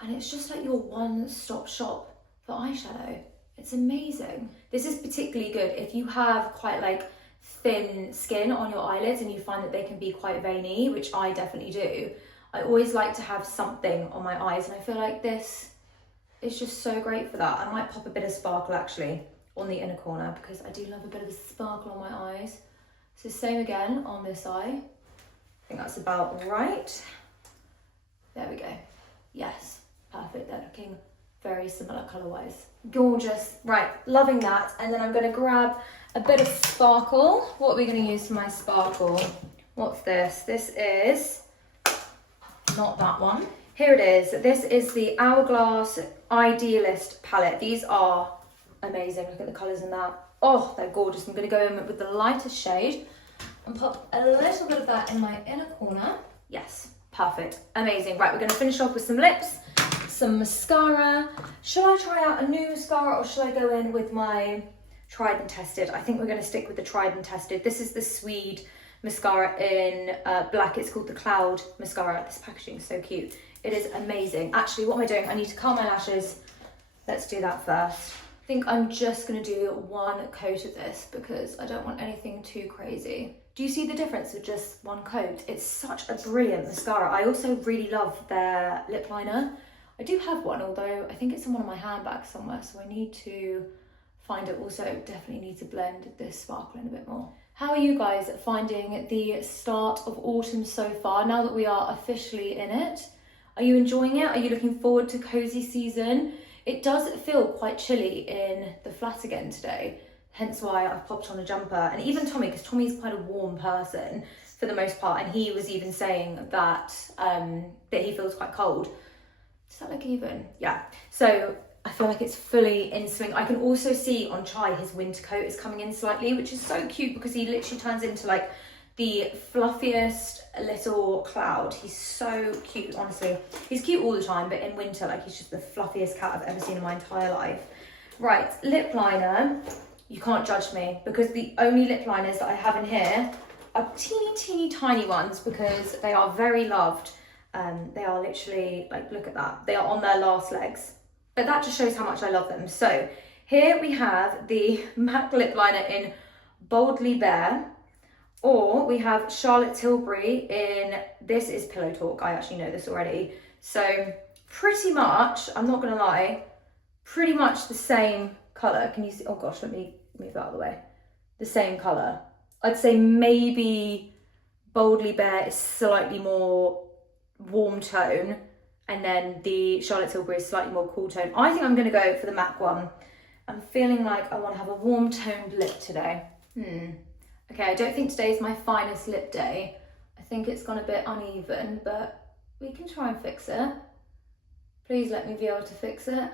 And it's just like your one-stop shop for eyeshadow. It's amazing. This is particularly good if you have quite like thin skin on your eyelids and you find that they can be quite veiny, which I definitely do. I always like to have something on my eyes, and I feel like this is just so great for that. I might pop a bit of sparkle actually on the inner corner because I do love a bit of a sparkle on my eyes. So same again on this eye. I think that's about right. There we go. Yes, perfect. They're looking very similar colour-wise. Gorgeous. Right, loving that. And then I'm going to grab a bit of sparkle. What are we going to use for my sparkle? What's this? This is not that one. Here it is. This is the Hourglass Idealist palette. These are amazing. Look at the colours in that. Oh, they're gorgeous. I'm going to go in with the lightest shade and pop a little bit of that in my inner corner. Yes, perfect. Amazing. Right, we're going to finish off with some lips, some mascara. Shall I try out a new mascara or shall I go in with my tried and tested? I think we're going to stick with the tried and tested. This is the Swede mascara in black. It's called the Cloud mascara. This packaging is so cute. It is amazing. Actually, what am I doing? I need to curl my lashes. Let's do that first. I think I'm just going to do one coat of this because I don't want anything too crazy. Do you see the difference with just one coat? It's such a brilliant mascara. I also really love their lip liner. I do have one, although I think it's in one of my handbags somewhere, so I need to find it. Also, definitely need to blend this sparkle in a bit more. How are you guys finding the start of autumn so far, now that we are officially in it? Are you enjoying it? Are you looking forward to cozy season? It does feel quite chilly in the flat again today, hence why I've popped on a jumper. And even Tommy, because Tommy's quite a warm person for the most part, and he was even saying that that he feels quite cold. Does that look even? Yeah. So I feel like it's fully in swing. I can also see on Chai his winter coat is coming in slightly, which is so cute because he literally turns into like the fluffiest little cloud. He's so cute, honestly. He's cute all the time, but in winter, like, he's just the fluffiest cat I've ever seen in my entire life. Right, lip liner. You can't judge me because the only lip liners that I have in here are teeny tiny ones because they are very loved. They are literally, like, look at that. They are on their last legs. But that just shows how much I love them. So here we have the MAC lip liner in Boldly Bare, or we have Charlotte Tilbury in, this is Pillow Talk. I actually know this already. So pretty much, I'm not gonna lie, pretty much the same color. Can you see? Oh gosh, let me move that out of the way. The same color. I'd say maybe Boldly Bare is slightly more warm tone, and then the Charlotte Tilbury is slightly more cool tone. I think I'm gonna go for the MAC one. I'm feeling like I wanna have a warm toned lip today. Okay, I don't think today's my finest lip day. I think it's gone a bit uneven, but we can try and fix it. Please let me be able to fix it.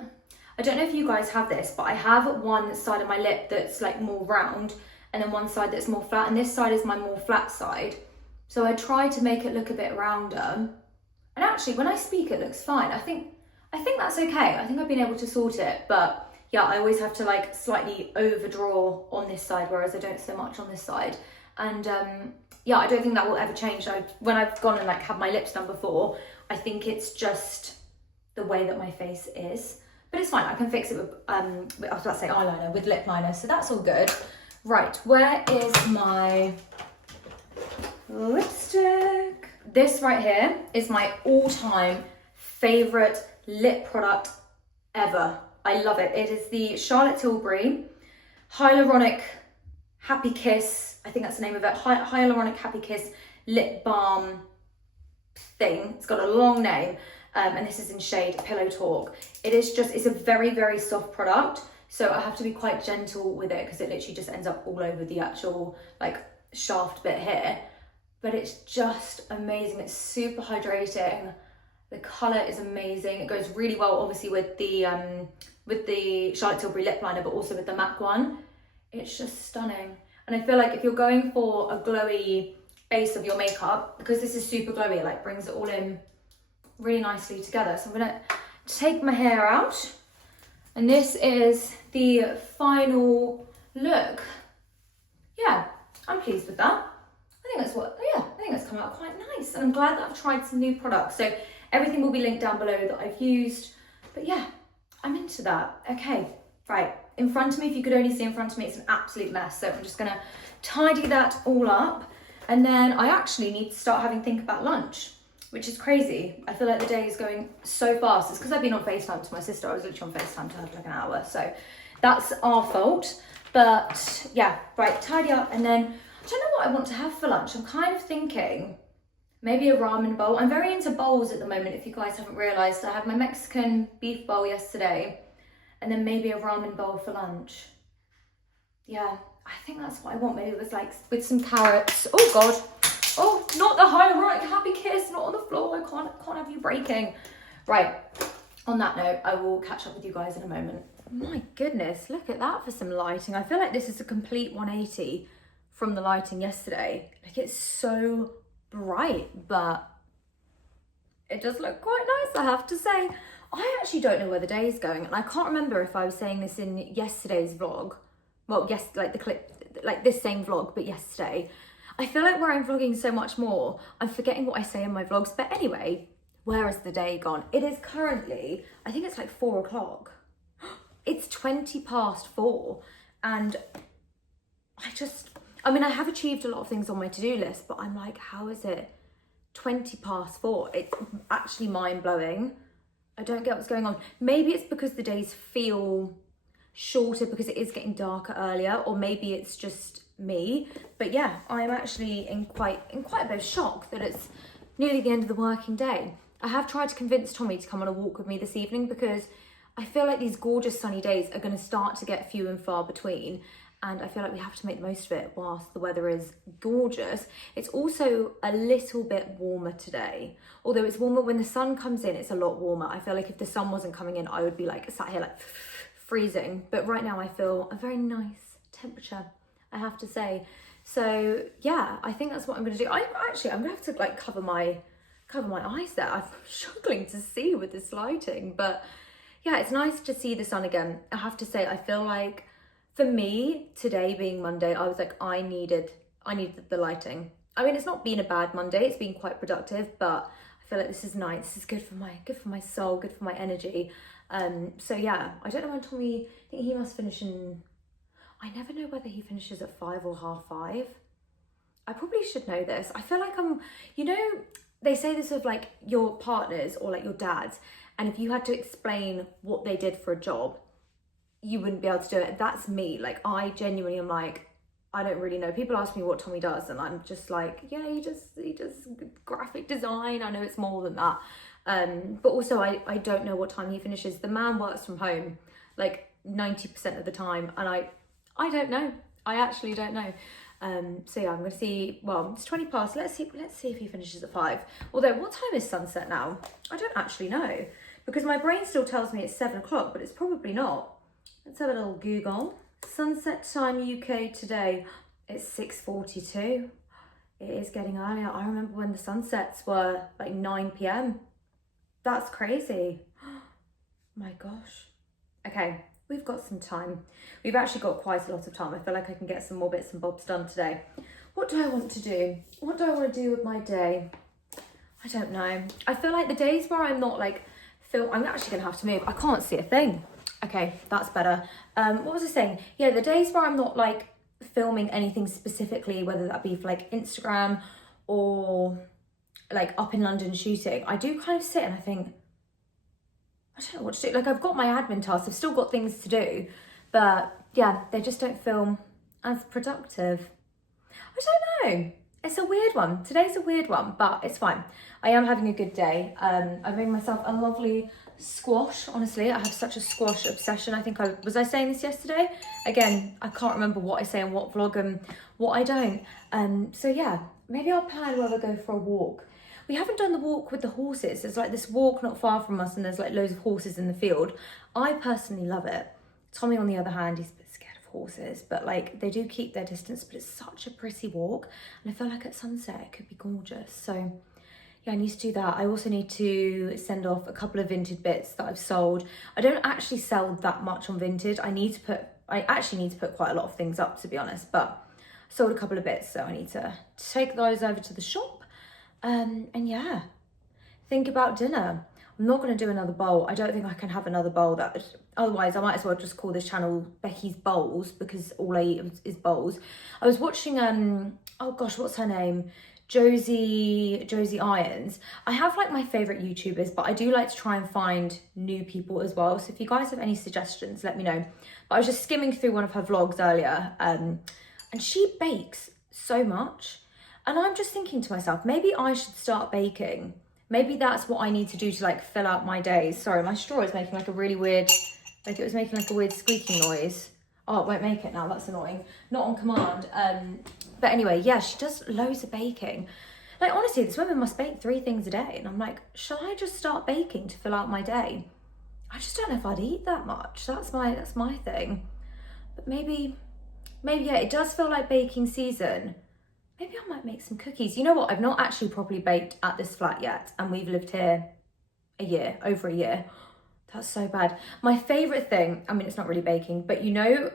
I don't know if you guys have this, but I have one side of my lip that's like more round and then one side that's more flat, and this side is my more flat side. So I try to make it look a bit rounder. And actually, when I speak, it looks fine. I think that's okay. I think I've been able to sort it, but yeah, I always have to like slightly overdraw on this side, whereas I don't so much on this side. And yeah, I don't think that will ever change. When I've gone and like had my lips done before, I think it's just the way that my face is. But it's fine, I can fix it with, I was about to say eyeliner, with lip liner, so that's all good. Right, where is my lipstick? This right here is my all-time favorite lip product ever. I love it. It is the Charlotte Tilbury Hyaluronic Happy Kiss. I think that's the name of it. Hyaluronic Happy Kiss lip balm thing. It's got a long name. and this is in shade Pillow Talk. It is just, it's a very, very soft product. So I have to be quite gentle with it because it literally just ends up all over the actual like shaft bit here. But it's just amazing. It's super hydrating. The colour is amazing. It goes really well, obviously, with the Charlotte Tilbury lip liner, but also with the MAC one. It's just stunning. And I feel like if you're going for a glowy base of your makeup, because this is super glowy, it like brings it all in really nicely together. So I'm gonna take my hair out, and this is the final look. Yeah, I'm pleased with that. I think that's come out quite nice, and I'm glad that I've tried some new products. So everything will be linked down below that I've used. But yeah, I'm into that. Okay, right, in front of me, if you could only see in front of me, it's an absolute mess. So I'm just gonna tidy that all up, and then I actually need to start having to think about lunch, which is crazy. I feel like the day is going so fast. It's because I've been on FaceTime to my sister. I was literally on FaceTime to her for like an hour. So that's our fault. But yeah, right, tidy up, and then I don't know what I want to have for lunch. I'm kind of thinking maybe a ramen bowl. I'm very into bowls at the moment, if you guys haven't realised. I had my Mexican beef bowl yesterday, and then maybe a ramen bowl for lunch. Yeah, I think that's what I want. Maybe with some carrots. Oh God. Oh, not the hyaluronic happy kiss, not on the floor. I can't have you breaking. Right, on that note, I will catch up with you guys in a moment. My goodness, look at that for some lighting. I feel like this is a complete 180 from the lighting yesterday. Like, it's so bright, but it does look quite nice, I have to say. I actually don't know where the day is going, and I can't remember if I was saying this in yesterday's vlog. Well, yes, like the clip, like this same vlog, but yesterday. I feel like where I'm vlogging so much more, I'm forgetting what I say in my vlogs. But anyway, where has the day gone? It is currently, I think it's like 4 o'clock. It's 20 past 4, and I mean, I have achieved a lot of things on my to-do list, but I'm like, how is it 20 past 4? It's actually mind-blowing. I don't get what's going on. Maybe it's because the days feel shorter because it is getting darker earlier, or maybe it's just me. But yeah, I'm actually in quite a bit of shock that it's nearly the end of the working day. I have tried to convince Tommy to come on a walk with me this evening because I feel like these gorgeous sunny days are going to start to get few and far between, and I feel like we have to make the most of it whilst the weather is gorgeous. It's also a little bit warmer today. Although it's warmer when the sun comes in, it's a lot warmer. I feel like if the sun wasn't coming in, I would be like sat here like freezing. But right now I feel a very nice temperature, I have to say. So yeah, I think that's what I'm going to do. I'm going to have to like cover my eyes there. I'm struggling to see with this lighting, but yeah, it's nice to see the sun again. I have to say, I feel like for me, today being Monday, I was like, I needed the lighting. I mean, it's not been a bad Monday. It's been quite productive, but I feel like this is nice. This is good for my soul, good for my energy. So yeah, I don't know when Tommy, I think he must finish I never know whether he finishes at 5 or 5:30. I probably should know this. I feel like they say this of like your partners or like your dads, and if you had to explain what they did for a job, you wouldn't be able to do it. That's me. Like, I genuinely am like, I don't really know. People ask me what Tommy does, and I'm just like, yeah, he does graphic design. I know it's more than that. But also I don't know what time he finishes. The man works from home like 90% of the time, and I don't know. I actually don't know. So yeah, I'm gonna see. Well, it's 20 past. Let's see if he finishes at 5. Although, what time is sunset now? I don't actually know, because my brain still tells me it's 7 o'clock, but it's probably not. Let's have a little Google. Sunset time UK today. It's 6:42. It is getting earlier. I remember when the sunsets were like 9 p.m. That's crazy. My gosh. Okay, we've got some time. We've actually got quite a lot of time. I feel like I can get some more bits and bobs done today. What do I want to do? What do I want to do with my day? I don't know. I feel like the days where I'm not like I'm actually gonna have to move. I can't see a thing. Okay, that's better. What was I saying? Yeah, the days where I'm not like filming anything specifically, whether that be for like Instagram or like up in London shooting, I do kind of sit and I think, I don't know what to do. Like, I've got my admin tasks, I've still got things to do, but yeah, they just don't feel as productive. I don't know. It's a weird one. Today's a weird one, but it's fine. I am having a good day. I made myself a lovely squash. Honestly, I have such a squash obsession. I think was I saying this yesterday? Again, I can't remember what I say in what vlog and what I don't. So yeah, maybe I'll plan whether I go for a walk. We haven't done the walk with the horses. There's like this walk not far from us and there's like loads of horses in the field. I personally love it. Tommy, on the other hand, he's a bit scared of horses, but like they do keep their distance, but it's such a pretty walk. And I feel like at sunset, it could be gorgeous. So yeah, I need to do that. I also need to send off a couple of Vinted bits that I've sold. I don't actually sell that much on Vinted. I actually need to put quite a lot of things up, to be honest, but I sold a couple of bits. So I need to take those over to the shop. And yeah, think about dinner. I'm not going to do another bowl. I don't think I can have another bowl. Otherwise, I might as well just call this channel Beckie's Bowls, because all I eat is bowls. I was watching, oh gosh, what's her name? Josie Irons. I have like my favourite YouTubers, but I do like to try and find new people as well. So if you guys have any suggestions, let me know. But I was just skimming through one of her vlogs earlier, and she bakes so much. And I'm just thinking to myself, maybe I should start baking. Maybe that's what I need to do to like fill out my days. Sorry, my straw is making like a really weird, like it was making like a weird squeaking noise. Oh, it won't make it now, that's annoying. Not on command. But anyway, yeah, she does loads of baking. Like honestly, this woman must bake 3 things a day. And I'm like, shall I just start baking to fill out my day? I just don't know if I'd eat that much. That's my thing. But maybe yeah, it does feel like baking season. Maybe I might make some cookies. You know what? I've not actually properly baked at this flat yet. And we've lived here over a year. That's so bad. My favourite thing, I mean, it's not really baking, but you know,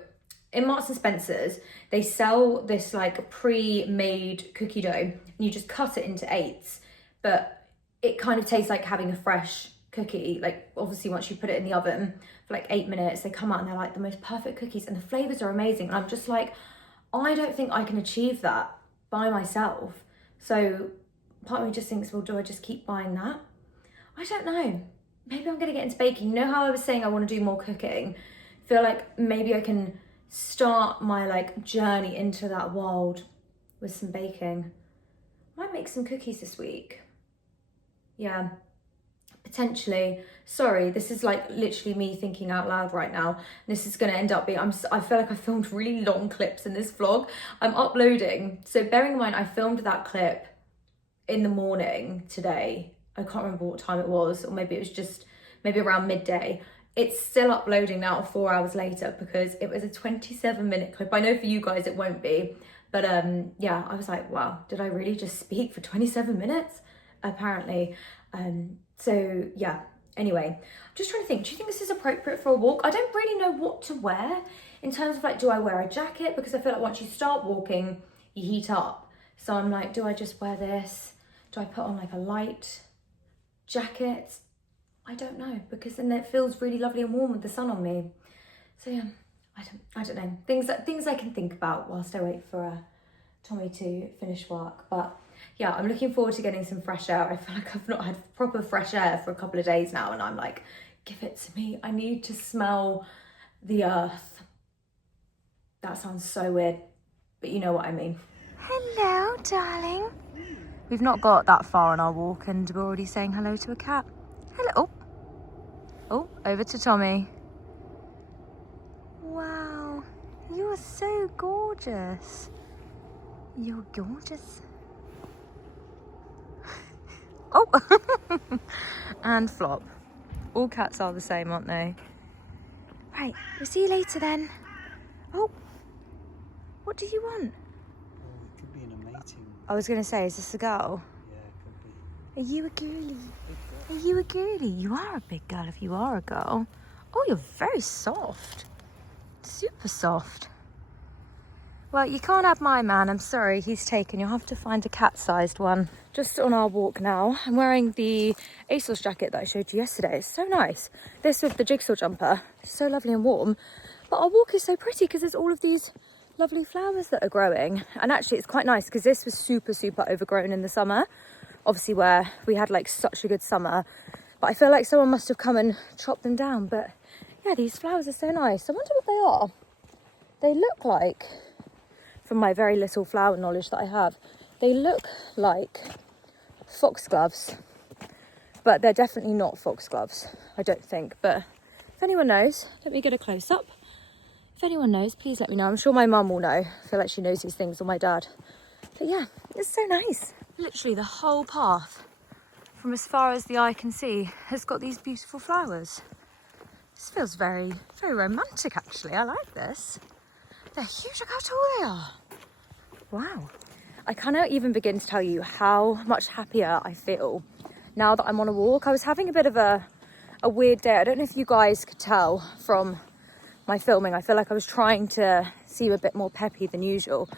in Marks and Spencer's, they sell this like pre-made cookie dough and you just cut it into 8s, but it kind of tastes like having a fresh cookie. Like obviously once you put it in the oven for like 8 minutes, they come out and they're like the most perfect cookies and the flavours are amazing. And I'm just like, I don't think I can achieve that by myself. So part of me just thinks, well, do I just keep buying that? I don't know. Maybe I'm gonna get into baking. You know how I was saying I want to do more cooking? I feel like maybe I can start my like journey into that world with some baking. Might make some cookies this week. Yeah, potentially. Sorry, this is like literally me thinking out loud right now. This is going to end up being, I feel like I filmed really long clips in this vlog. I'm uploading. So bearing in mind, I filmed that clip in the morning today. I can't remember what time it was, or maybe it was just maybe around midday. It's still uploading now 4 hours later because it was a 27-minute clip. I know for you guys it won't be, but yeah, I was like, wow, did I really just speak for 27 minutes? Apparently. So yeah, anyway, I'm just trying to think, do you think this is appropriate for a walk? I don't really know what to wear in terms of like, do I wear a jacket? Because I feel like once you start walking, you heat up. So I'm like, do I just wear this? Do I put on like a light jacket? I don't know, because then it feels really lovely and warm with the sun on me. So yeah, I don't know. Things I can think about whilst I wait for Tommy to finish work. But yeah, I'm looking forward to getting some fresh air. I feel like I've not had proper fresh air for a couple of days now, and I'm like, give it to me. I need to smell the earth. That sounds so weird, but you know what I mean. Hello, darling. We've not got that far on our walk and we're already saying hello to a cat. Hello. Oh, over to Tommy. Wow, you are so gorgeous. You're gorgeous. Oh, and flop. All cats are the same, aren't they? Right, we'll see you later then. Oh, what do you want? Oh, it could be in a mating. I was going to say, is this a girl? Yeah, it could be. Are you a girly? Are you a girly? You are a big girl if you are a girl. Oh, you're very soft. Super soft. Well, you can't have my man. I'm sorry, he's taken. You'll have to find a cat-sized one. Just on our walk now. I'm wearing the ASOS jacket that I showed you yesterday. It's so nice. This with the jigsaw jumper. So lovely and warm. But our walk is so pretty because there's all of these lovely flowers that are growing. And actually, it's quite nice because this was super, super overgrown in the summer. Obviously, where we had like such a good summer. But I feel like someone must have come and chopped them down. But yeah, these flowers are so nice. I wonder what they are. They look like, from my very little flower knowledge that I have, They look like foxgloves, but they're definitely not foxgloves, I don't think. But if anyone knows, let me get a close-up. If anyone knows, please let me know. I'm sure my mum will know. I feel like she knows these things, or my dad. But yeah, it's so nice. Literally the whole path, from as far as the eye can see, has got these beautiful flowers. This feels very, very romantic, actually. I like this. They're huge. Look how tall they are. Wow. I cannot even begin to tell you how much happier I feel now that I'm on a walk. I was having a bit of a weird day. I don't know if you guys could tell from my filming. I feel like I was trying to seem a bit more peppy than usual.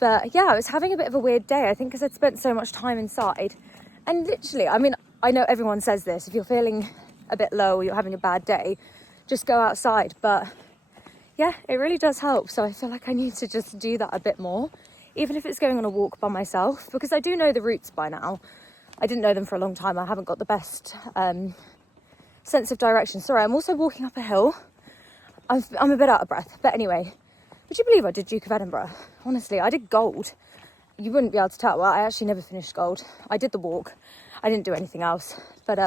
But yeah, I was having a bit of a weird day. I think because I'd spent so much time inside. And literally, I mean, I know everyone says this. If you're feeling a bit low or you're having a bad day, just go outside. But yeah, it really does help. So I feel like I need to just do that a bit more, even if it's going on a walk by myself, because I do know the routes by now. I didn't know them for a long time. I haven't got the best sense of direction. Sorry, I'm also walking up a hill. I'm a bit out of breath. But anyway, would you believe I did Duke of Edinburgh? Honestly, I did gold. You wouldn't be able to tell. Well, I actually never finished gold. I did the walk. I didn't do anything else. But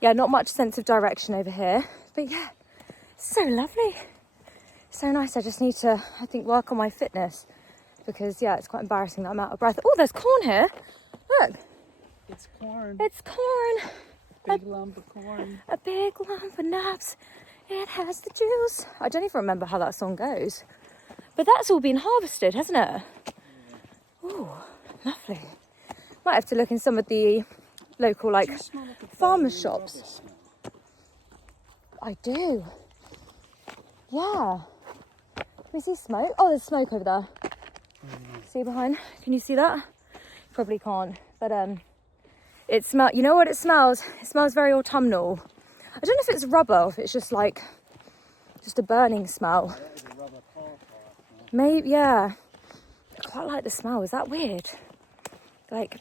yeah, not much sense of direction over here. But yeah, so lovely. So nice. I just need to, I think, work on my fitness, because yeah, it's quite embarrassing that I'm out of breath. Oh, there's corn here. Look. It's corn. It's corn. Big lump of corn. A big lump of naps. It has the juice. I don't even remember how that song goes. But that's all been harvested, hasn't it? Ooh, lovely. Might have to look in some of the local, like, farmers' shops. I do. Yeah. Can we see smoke? Oh, there's smoke over there. See behind? Can you see that? Probably can't. But it smells. You know what it smells? It smells very autumnal. I don't know if it's rubber or if it's just like a burning smell. That is a rubber car park. Maybe, yeah. I quite like the smell. Is that weird? Like,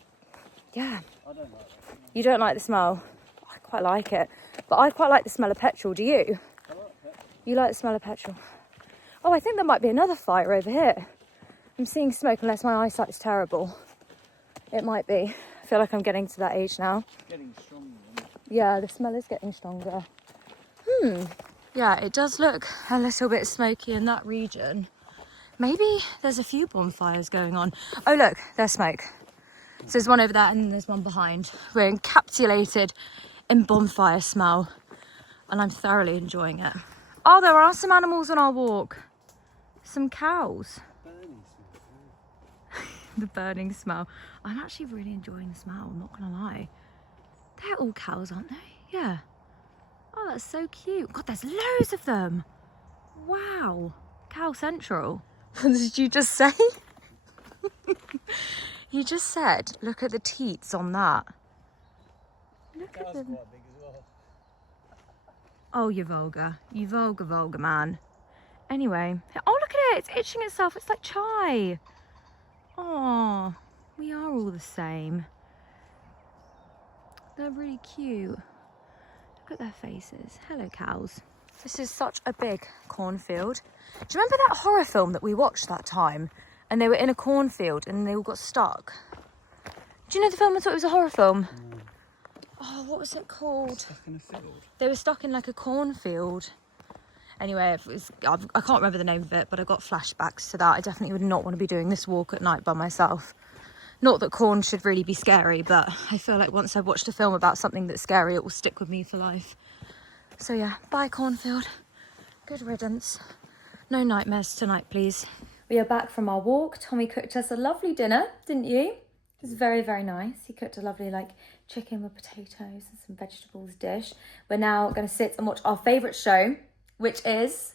yeah. I don't like that. You don't like the smell? I quite like it. But I quite like the smell of petrol. Do you? I like petrol. You like the smell of petrol? Oh, I think there might be another fire over here. I'm seeing smoke, unless my eyesight's terrible. It might be. I feel like I'm getting to that age now. It's getting stronger, isn't it? Yeah, the smell is getting stronger. Yeah, it does look a little bit smoky in that region. Maybe there's a few bonfires going on. Oh, look, there's smoke. So there's one over there and then there's one behind. We're encapsulated in bonfire smell, and I'm thoroughly enjoying it. Oh, there are some animals on our walk. Some cows. Burning smell. The burning smell. I'm actually really enjoying the smell, I'm not gonna lie. They're all cows, aren't they? Yeah. Oh, that's so cute. God, there's loads of them. Wow. Cow Central. What did you just say? You just said, look at the teats on that. Look at them. Quite big as well. Oh, you're vulgar. You vulgar man. Anyway. Oh, look at it. It's itching itself. It's like chai. Oh, we are all the same. They're really cute. Look at their faces. Hello, cows. This is such a big cornfield. Do you remember that horror film that we watched that time? And they were in a cornfield and they all got stuck. Do you know the film? I thought it was a horror film. No. Oh, what was it called? Stuck in a field. They were stuck in like a cornfield. Anyway, I can't remember the name of it, but I got flashbacks to that. I definitely would not want to be doing this walk at night by myself. Not that corn should really be scary, but I feel like once I've watched a film about something that's scary, it will stick with me for life. So yeah, bye cornfield. Good riddance. No nightmares tonight, please. We are back from our walk. Tommy cooked us a lovely dinner, didn't you? It was very, very nice. He cooked a lovely like chicken with potatoes and some vegetables dish. We're now going to sit and watch our favourite show, which is...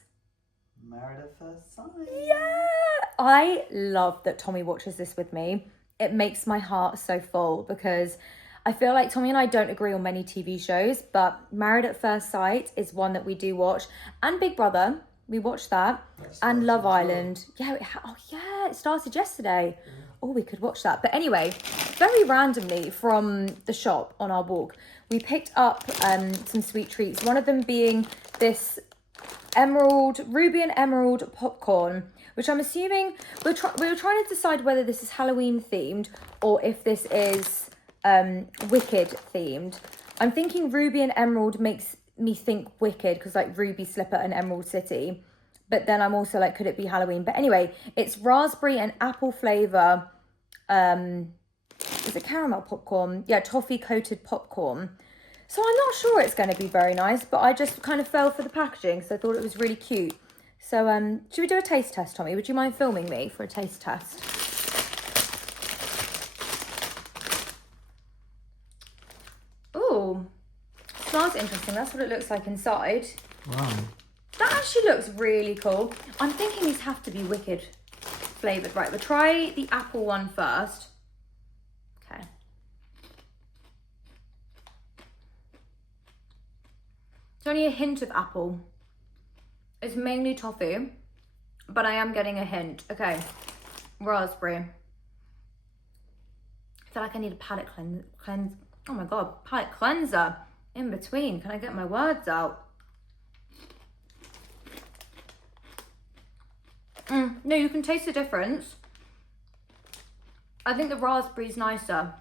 Married at First Sight. Yeah! I love that Tommy watches this with me. It makes my heart so full because I feel like Tommy and I don't agree on many TV shows, but Married at First Sight is one that we do watch. And Big Brother, we watched that. And Love Island. Yeah, it started yesterday. Oh, we could watch that. But anyway, very randomly from the shop on our walk, we picked up some sweet treats. One of them being this ruby and emerald popcorn which I'm assuming we were trying to decide whether this is Halloween themed or if this is Wicked themed. I'm thinking Ruby and Emerald makes me think Wicked because like Ruby Slipper and Emerald City. But then I'm also like, could it be Halloween? But anyway, it's raspberry and apple flavour. Is it caramel popcorn? Yeah, toffee coated popcorn. So I'm not sure it's going to be very nice, but I just kind of fell for the packaging, so I thought it was really cute. So should we do a taste test, Tommy? Would you mind filming me for a taste test? Ooh, smells interesting. That's what it looks like inside. Wow. That actually looks really cool. I'm thinking these have to be Wicked flavoured. Right, we'll try the apple one first. Okay. It's only a hint of apple. It's mainly toffee, but I am getting a hint. Okay, raspberry. I feel like I need a palate cleanse. Oh my God, palate cleanser in between. Can I get my words out? No, you can taste the difference. I think the raspberry's nicer.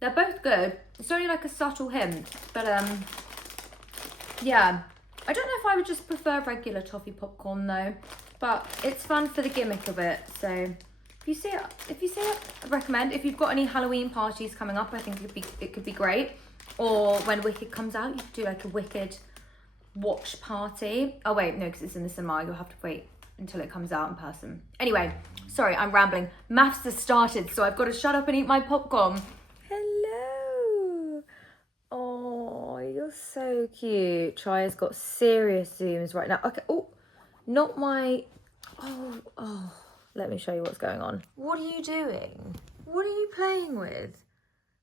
They're both good. It's only like a subtle hint, but yeah. I don't know if I would just prefer regular toffee popcorn though, but it's fun for the gimmick of it. So if you see it, I recommend. If you've got any Halloween parties coming up, I think it could be great. Or when Wicked comes out, you could do like a Wicked watch party. Oh wait, no, because it's in the cinema. You'll have to wait until it comes out in person. Anyway, sorry, I'm rambling. Maths has started, so I've got to shut up and eat my popcorn. Hello. Oh, you're so cute. Tria's got serious zooms right now. Okay. Oh, not my. Oh. Let me show you what's going on. What are you doing? What are you playing with?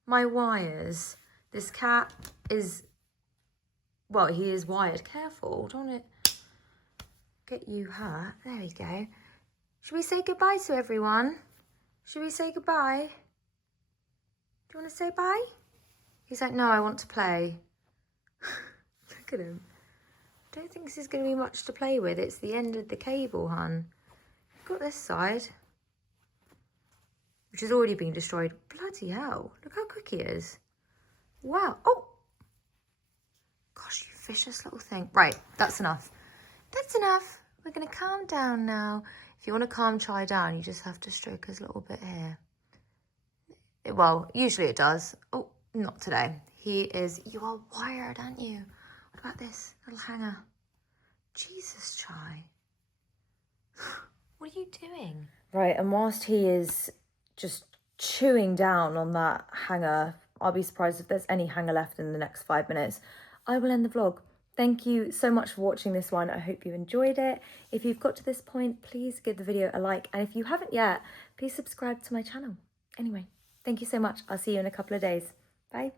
My wires. This cat is. Well, he is wired. Careful, don't it get you hurt. There we go. Should we say goodbye to everyone? Should we say goodbye? Do you want to say bye? He's like, no, I want to play. Look at him. I don't think this is going to be much to play with. It's the end of the cable, hun. Got this side, which has already been destroyed. Bloody hell. Look how quick he is. Wow. Oh. Gosh, you vicious little thing. Right, that's enough. That's enough. We're going to calm down now. If you want to calm Chai down, you just have to stroke his little bit here. Well, usually it does. Oh, not today. He is... You are wired, aren't you? What about this little hanger? Jesus, Chai. What are you doing? Right, and whilst he is just chewing down on that hanger, I'll be surprised if there's any hanger left in the next 5 minutes. I will end the vlog. Thank you so much for watching this one. I hope you enjoyed it. If you've got to this point, please give the video a like. And if you haven't yet, please subscribe to my channel. Anyway, thank you so much. I'll see you in a couple of days. Bye.